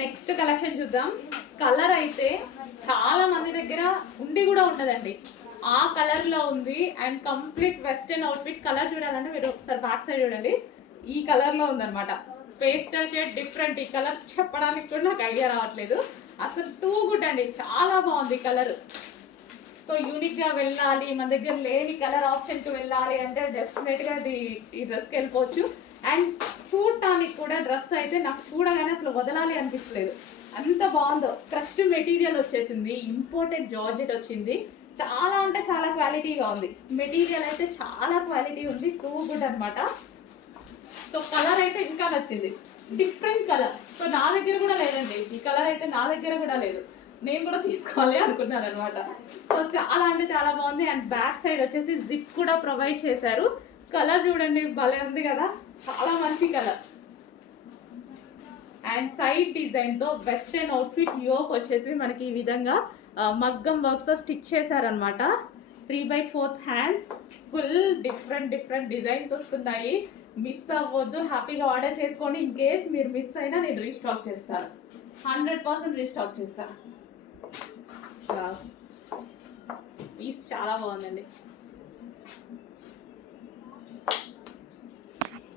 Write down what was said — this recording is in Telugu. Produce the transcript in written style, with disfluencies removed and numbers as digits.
నెక్స్ట్ కలెక్షన్ చూద్దాం. కలర్ అయితే చాలా మంది దగ్గర ఉండి కూడా ఉంటదండి, ఆ కలర్ లో ఉంది. And complete western outfit. Colour చూడాలంటే మీరు ఒకసారి బ్యాక్ సైడ్ చూడండి, ఈ కలర్ లో ఉందన్నమాట. Pastel shade different. ఈ కలర్ చెప్పడానికి కూడా నాకు ఐడియా రావట్లేదు. అసలు టూ గుడ్ అండి, చాలా బాగుంది కలర్. సో యూనిక్ గా వెళ్ళాలి, మన దగ్గర లేని కలర్ ఆప్షన్కి వెళ్ళాలి అంటే డెఫినెట్ గా ఈ డ్రెస్కి వెళ్ళిపోవచ్చు. అండ్ చూడటానికి కూడా డ్రెస్ అయితే నాకు చూడగానే అసలు వదలాలి అనిపించలేదు, అంత బాగుందో. క్రష్డ్ మెటీరియల్ వచ్చేసింది, ఇంపోర్టెడ్ జార్జెట్ వచ్చింది. చాలా అంటే చాలా క్వాలిటీగా ఉంది. మెటీరియల్ అయితే చాలా క్వాలిటీ ఉంది, టూ గుడ్ అనమాట. సో కలర్ అయితే ఇంకా నచ్చింది, డిఫరెంట్ కలర్. సో నా దగ్గర కూడా లేదండి ఈ కలర్ అయితే, నా దగ్గర కూడా లేదు. నేను కూడా తీసుకోవాలి అనుకున్నాను అనమాట. సో చాలా అంటే చాలా బాగుంది. అండ్ బ్యాక్ సైడ్ వచ్చేసి జిప్ కూడా ప్రొవైడ్ చేశారు. కలర్ చూడండి భలే ఉంది కదా, చాలా మంచి కలర్. అండ్ సైడ్ డిజైన్ తో వెస్టర్న్ అవుట్ఫిట్ యోక్ వచ్చేసి మనకి ఈ విధంగా మగ్గం వర్క్ తో స్టిచ్ చేశారనమాట. 3/4 హ్యాండ్స్, ఫుల్ డిఫరెంట్ డిజైన్స్ వస్తున్నాయి. మిస్ అవ్వద్దు, హ్యాపీగా ఆర్డర్ చేసుకోండి. ఇన్ కేస్ మీరు మిస్ అయినా నేను రీస్టాక్ చేస్తాను, 100% రీస్టాక్ చేస్తాను. పీస్ చాలా బాగుందండి.